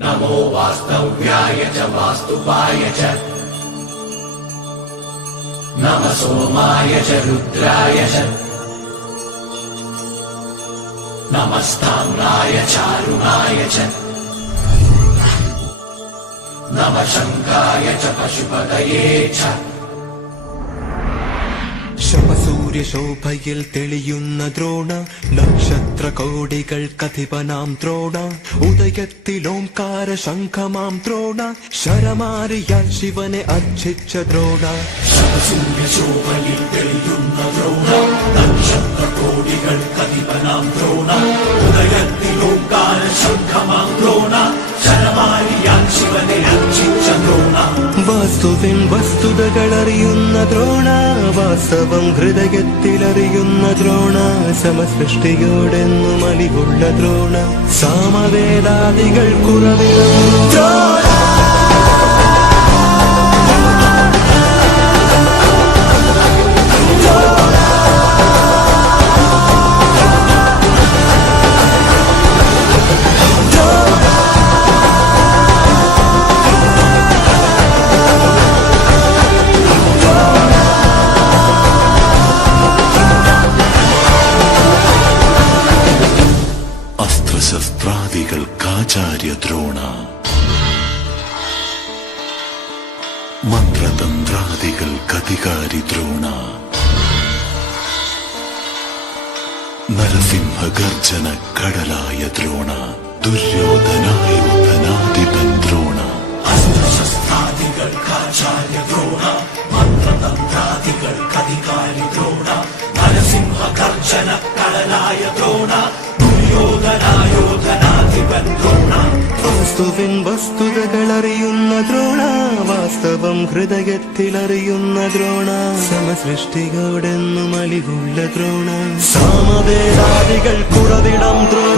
नमो वास्तव्याय च वास्तुपाय च नमः सोमाय च रुद्राय च नमस्ताम्राय चारुणाय च नमः शङ्काय च पशुपतये च ശോഭയിൽ തെളിയുന്ന ദ്രോണ നക്ഷത്ര കോടികൾക്കധിപനാം ദ്രോണ ഉദയത്തിൽ ഓംകാര ശംഖമാം ദ്രോണ ശരമാരിയാൽ ശിവനെ അർച്ചിച്ച ദ്രോണ ശോഭയിൽ തെളിയുന്ന ദ്രോണ നക്ഷത്ര കോടികൾക്കധിപനാം ദ്രോണ ഉദയത്തിൽ ഓംകാര ശംഖമാം ദ്രോണ ശരമാരിയാൽ ശിവനെ അർച്ചിച്ച ദ്രോണ വാസ്തുവിൻ വസ്തുതകളറിയുന്ന ദ്രോണ വാസ്തവം ഹൃദയത്തിലറിയുന്ന ദ്രോണ സമസൃഷ്ടിയോടെന്നും അലിവുള്ള ദ്രോണ സാമവേദാദികൾ കുറവിടുന്നു ദ്രോണ ശസ്ത്രാദികൾക്കാചാര്യ ദ്രോണ മന്ത്രതന്ത്രാദികൾക്കധികാരി ദ്രോണ നരസിംഹഗർജന കടലായ ദ്രോണ ദുര്യോധനായോധനാധിപൻ ദ്രോണ അസ്ത്രശസ്ത്രാദികൾക്കാചാര്യ ദ്രോണ മന്ത്രതന്ത്രാദികൾക്കധികാരി ദ്രോണ നരസിംഹഗർജന കടലായ ദ്രോണ ദുര്യോധനായോധനാധിപൻ ദ്രോണ വാസ്തുവിൻ വസ്തുതകളറിയുന്ന ദ്രോണ വാസ്തവം ഹൃദയത്തിലറിയുന്ന ദ്രോണ സമസൃഷ്ടിയോടെന്നും അലിവുള്ള ദ്രോണ സാമവേദാദികൾ കുറവിടം ദ്രോണ